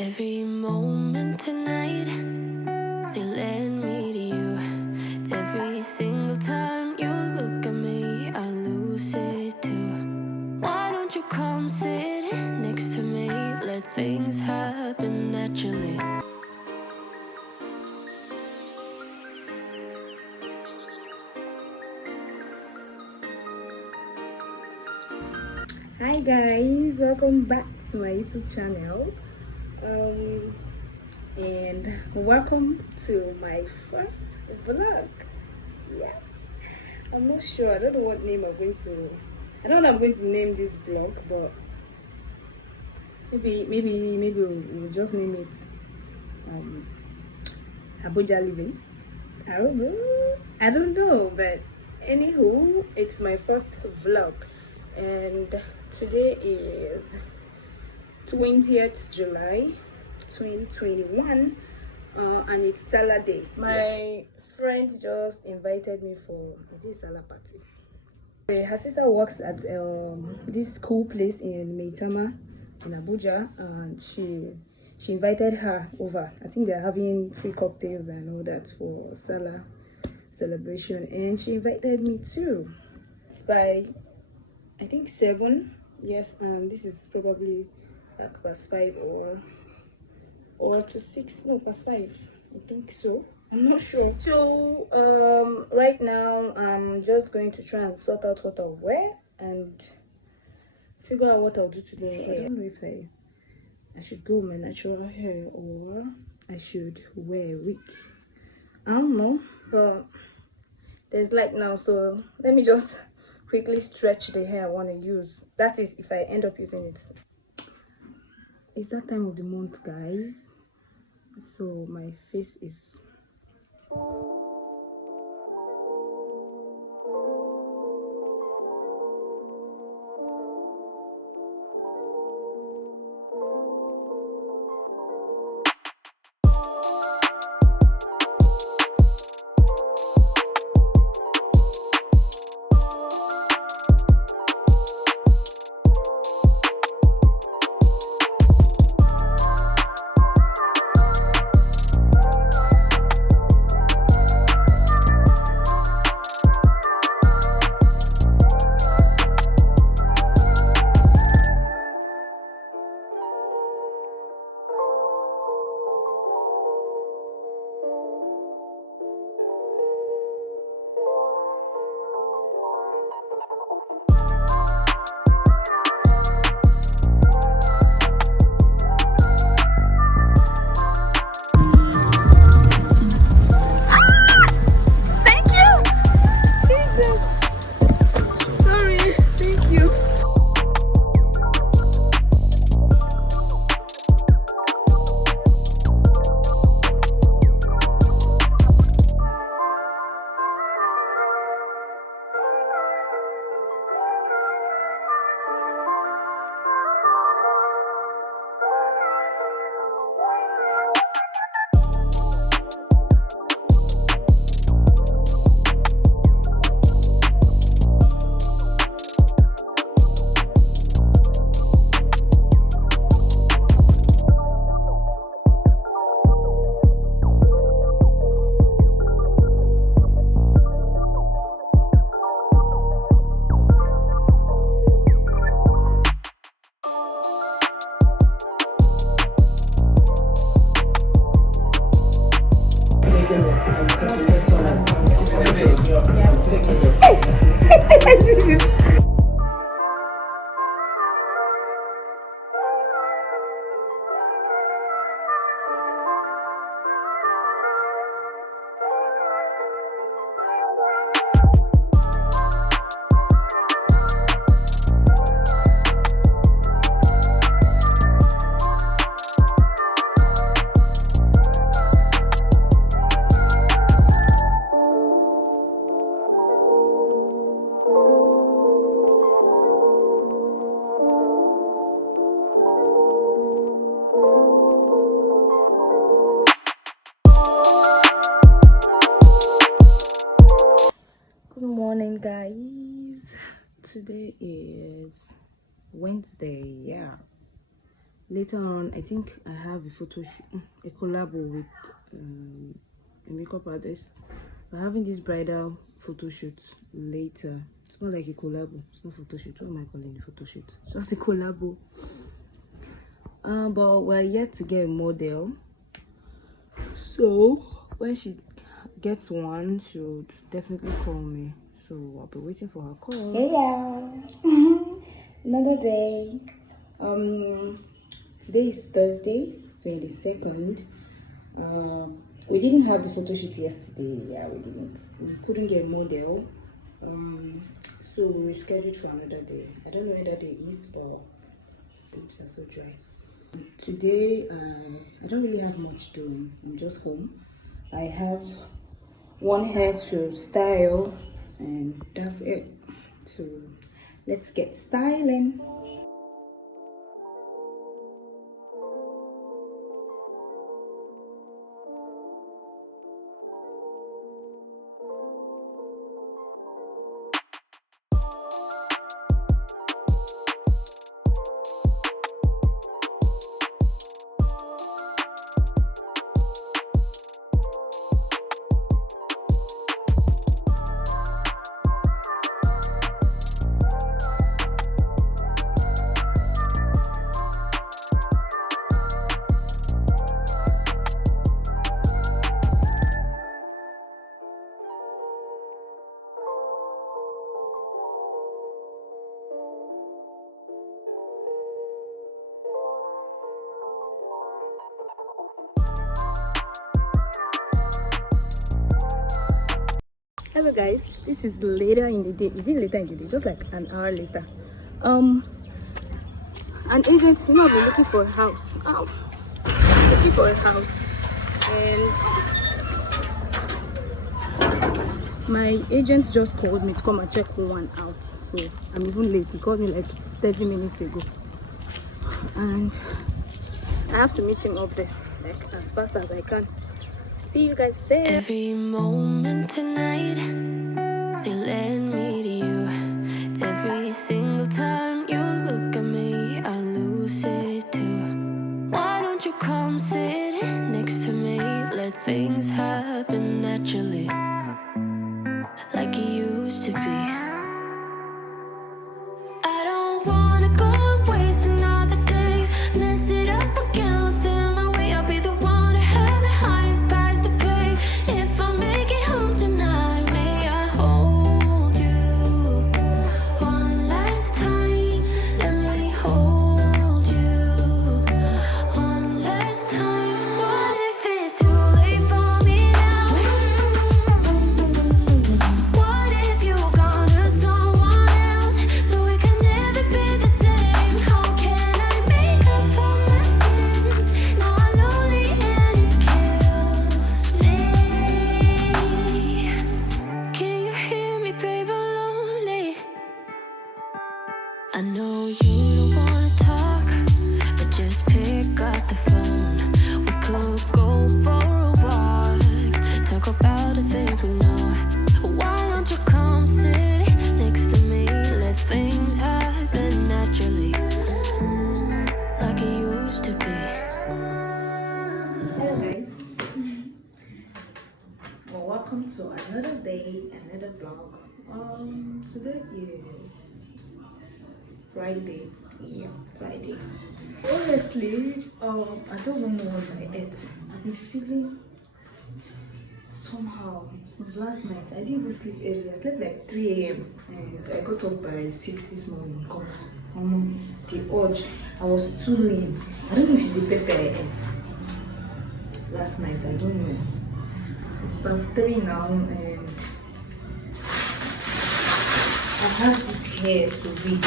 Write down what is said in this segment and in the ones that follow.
Every moment tonight, they led me to you. Every single time you look at me, I lose it too. Why don't you come sit next to me? Let things happen naturally. Hi guys, welcome back to my YouTube channel and welcome to my first vlog. Yes, I'm not sure, I don't know what name I'm going to name this vlog, but maybe we'll just name it Abuja living. I don't know, but anywho, it's my first vlog and today is 20th July 2021 and it's Salah day. My friend just invited me for Salah party. Her sister works at this cool place in Maitama in Abuja, and she invited her over. I think they're having free cocktails and all that for Salah celebration, and she invited me too. It's by I think 7. Yes, and this is probably like past 5 or to 6. No, past 5. I think so. I'm not sure. So right now I'm just going to try and sort out what I'll wear and figure out what I'll do today. I don't know if I should go with my natural hair or I should wear a wig. I don't know, but there's light now, so let me just quickly stretch the hair I want to use. That is if I end up using it. It's that time of the month, guys, so my face is Good morning, guys. Today is Wednesday. Yeah, Later on, I think I have a photo shoot, a collab with a makeup artist. We're having this bridal photo shoot later. It's more like a collab. It's not photo shoot. What am I calling it? Photo shoot. It's just a collab. But we're yet to get a model. So when she gets one, she'll definitely call me. So I'll be waiting for her call. Hey y'all. Another day. Today is Thursday, 22nd. We didn't have the photo shoot yesterday. Yeah, we didn't. We couldn't get a model. So we rescheduled for another day. I don't know when that day is, but oops, I'm so dry. Today, I don't really have much doing. I'm just home. I have one hair to style, and that's it. So let's get styling. Hello guys, this is later in the day. Is it later in the day? Just like an hour later. An agent, I've been looking for a house. Looking for a house, and my agent just called me to come and check one out. So I'm even late. He called me like 30 minutes ago, and I have to meet him up there like as fast as I can. See you guys there. Every moment tonight, they led me to you. Every single time you look at me, I lose it too. Why don't you come sit next to me? Let things happen naturally, like it used to be. I don't wanna go and waste another day. Mess it up again, lost in my way. I'll be the one to have the highest price to pay. If I make it home tonight, may I hold you one last time? Let me hold you one last time. What if it's too late for me now? What if you gone to someone else, so we can never be the same? How can I make up for my sins? Now I'm lonely and it kills me. Can you hear me, babe? I'm lonely. I know you don't wanna talk, but just pick up the phone. We could go for a walk, talk about the things we know. Why don't you come sit next to me? Let things happen naturally, like it used to be. Hello guys. Well, welcome to another day, another vlog. Today is Friday. Yeah, Friday. Honestly, I don't even know what I ate. I've been feeling somehow since last night. I didn't even sleep early. I slept like 3 a.m. and I got up by 6 this morning because the urge. I was too lean. I don't know if it's the pepper I ate last night. I don't know. It's past 3 now, and I have this hair to wig.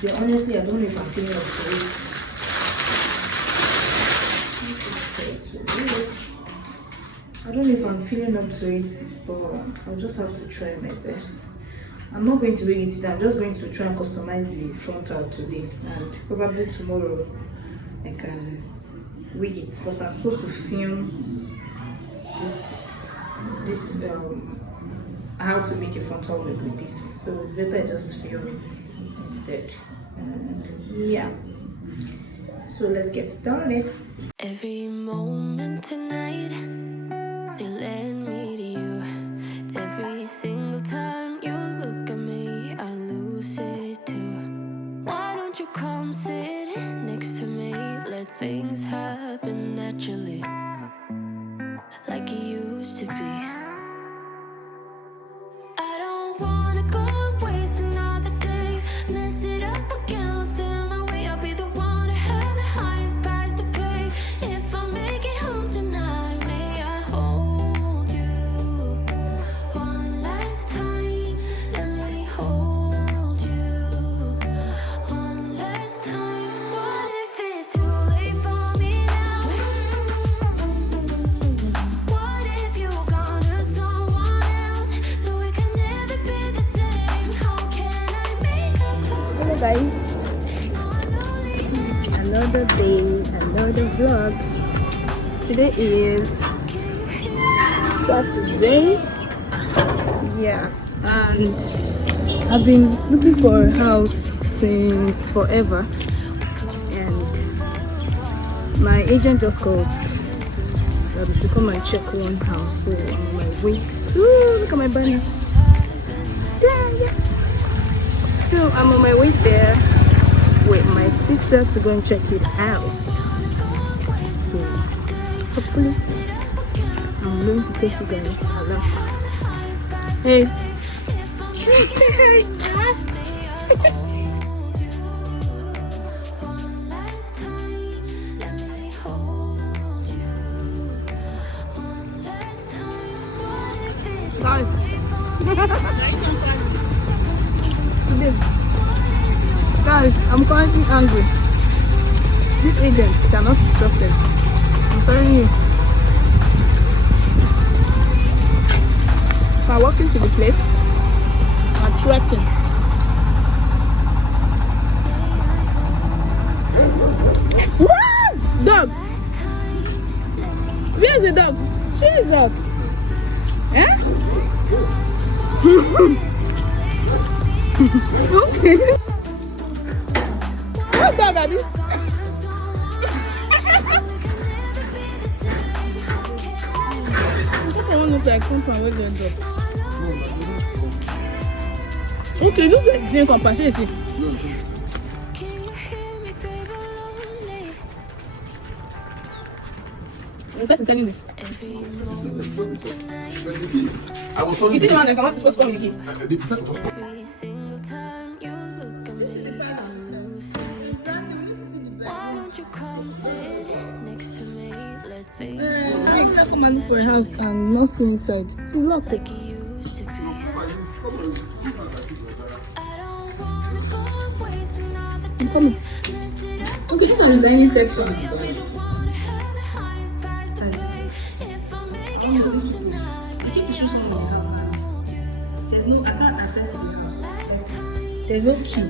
But honestly, I don't know if I'm feeling up to it. This hair to wig. I don't know if I'm feeling up to it, but I'll just have to try my best. I'm not going to wig it today. I'm just going to try and customize the front out today, and probably tomorrow I can wig it, because I'm supposed to film this how to make a frontal wig with this, so it's better I just film it instead. Yeah, So let's get started. Every moment tonight, they led me to you. Every single time you look at me, I lose it too. Why don't you come sit next to me? Let things happen naturally, like it used to be. I don't wanna go and waste another day. Mess it up again, lost in my way. I'll be the one to have the highest price to pay. If I make it home tonight, may I hold you one last time? Let me hold you one last time. What if it's too late for me now? What if you're gone to someone else, so we can never be the same? How can I make up for Hello guys, this is another day, another vlog. Today is Saturday. Yes, and I've been looking for a house since forever, and my agent just called that we should come and check one house. So I'm on my way. Ooh, look at my bunny. Yeah, yes. So I'm on my way there with my sister to go and check it out. So hopefully I'm going to take you guys along. Hey. Guys. Today. Guys, I'm currently angry. These agents cannot be trusted. I'm telling you. If I walk into the place, I'm trekking. What? Dog! Where's the dog? Jesus! Eh? Okay. What's that, baby? I want to like come from where they drop. Okay, look like the same compassion. The person selling this. I was told You see the one that come out supposed to come with the key? the person was every single time you look at me, I lose it. Why don't you come sit next to me? Let things I can't come and look for a house and not see inside. It's locked. like it used to be. I don't wanna go and waste another I'm coming. day. Mess it up. Okay, this is the dining section. I'll be the one to have the highest price to pay. If I make it home tonight, may I hold you There's no, I can't access the house. last time? There's no key.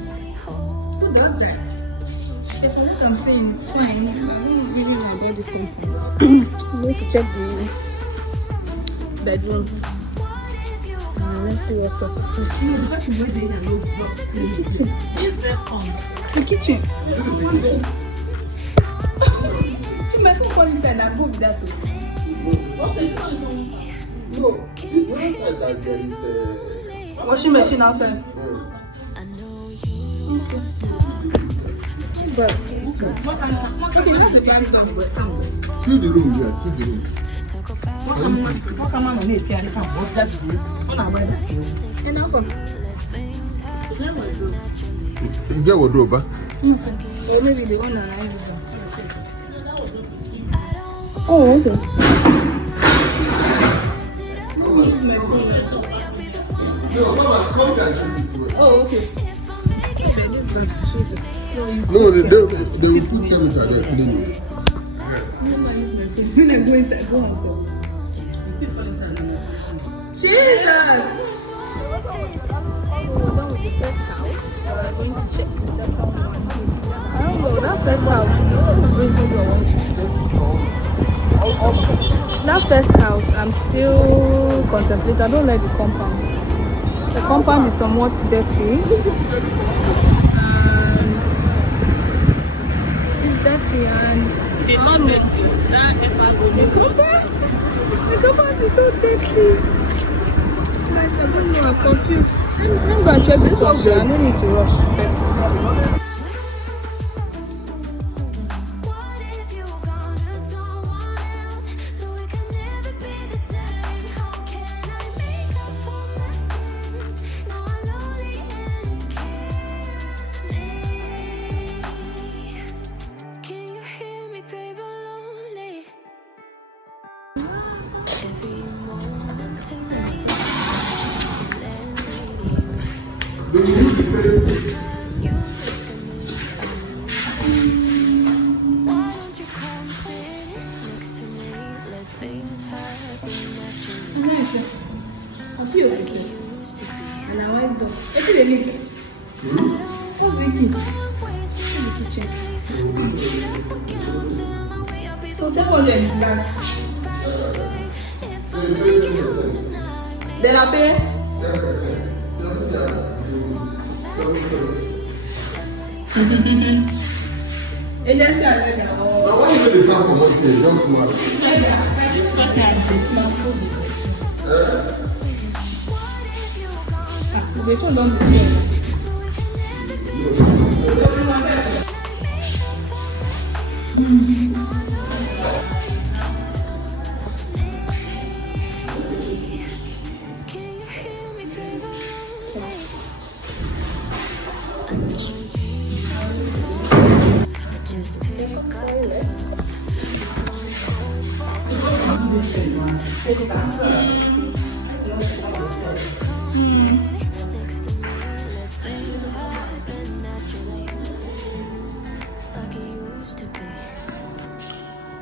Who does that? If from what I'm saying, it's fine. I don't really know about this thing. I'm going to check the bedroom. Let's see what's up. The kitchen. You might come inside and go with that. no. Inside that there is Washing machine outside. I know you But okay, that's a blank room. see the room, yeah, see the room. talk about You get wardrobe, huh? Or maybe the one around. Oh, okay. My phone. No, Mama, come and shoot this way. Oh, okay. Okay, this is Jesus. No, they will put chemical there, clean it. When I go inside, go outside. Jesus! We're done with the first house. We're going to check the second one. I don't know, that first house. That first house, I'm still contemplating. I don't like the compound. The compound is somewhat dirty. And it's dirty dirty and They not dirty. That never go the compound is so dirty. Like, I don't know, I'm confused. I'm gonna check this one. Sure, I don't need to rush first. What if you gone to someone else so we can never be the same? How can I make up for my sins? Now I'm lonely and it kills me. Can you hear me, babe? I'm lonely. Every moment tonight, let me to you. You look at me, why don't you come sit next to me? Let things happen naturally, like it used to be. And I went down. What's the leak? What's leaking? Go wasting The kitchen. sit up against him, my way I'll be So 700 is last. if I make it home tonight. Then I'll pay. 10%. Agency has been Now, why you the time for what you just smart? This pattern is small food. They told them the same. Can you hear me, babe? I'm lonely. Just pick up. Next to me, let things happen naturally, like it used to be.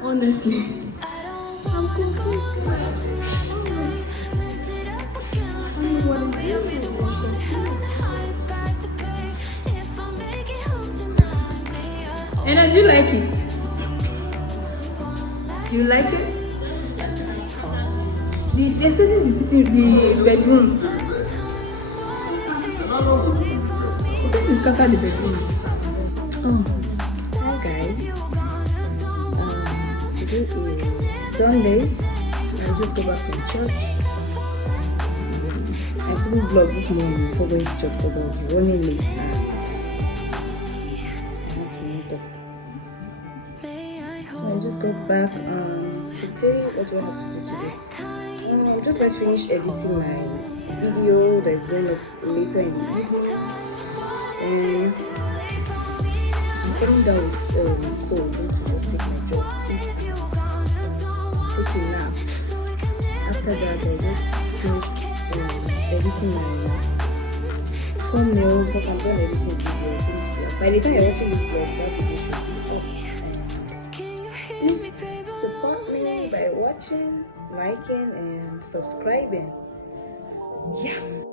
Honestly. I don't wanna go wasting another day. Mess it up against him. We'll be the one having the highest price to pay. If I make it home tonight, may I hope And do you like it? Do you like it? They're setting the bedroom. This is Kaka the bedroom. Oh, hi guys. Today is Sunday. I just got back from church. I couldn't vlog this morning before going to church because I was running late and I had to meet up. may I So I just got back. Today, what do I have to do today? I'm just going to finish editing my video that is going up later in the evening. And I'm coming down with cold. Going to just take my drugs, eat, take a nap. After that, I just finished editing my thumbnail because I'm done editing the video. I finished that. By the time you're watching this vlog, that video should be up. And please support me by watching, liking, and subscribing. Yeah.